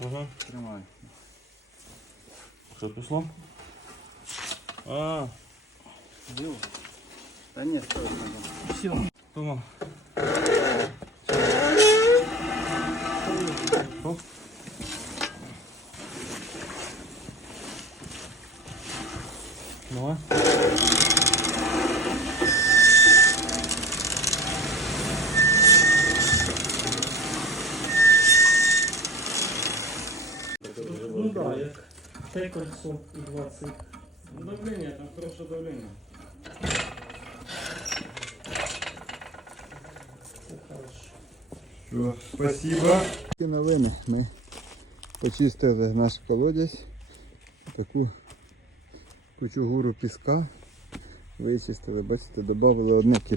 Угу. Тримай. Що пішло? А, Біло? Та ні, що ви все. Тома. Оп. Давай. Ну да, як те кольцо і 20. Давление, там хорошее давление. Все, спасибо. Такі новини. Ми почистили наш колодязь. Таку кучугуру піска. Вичистили, бачите, додали одне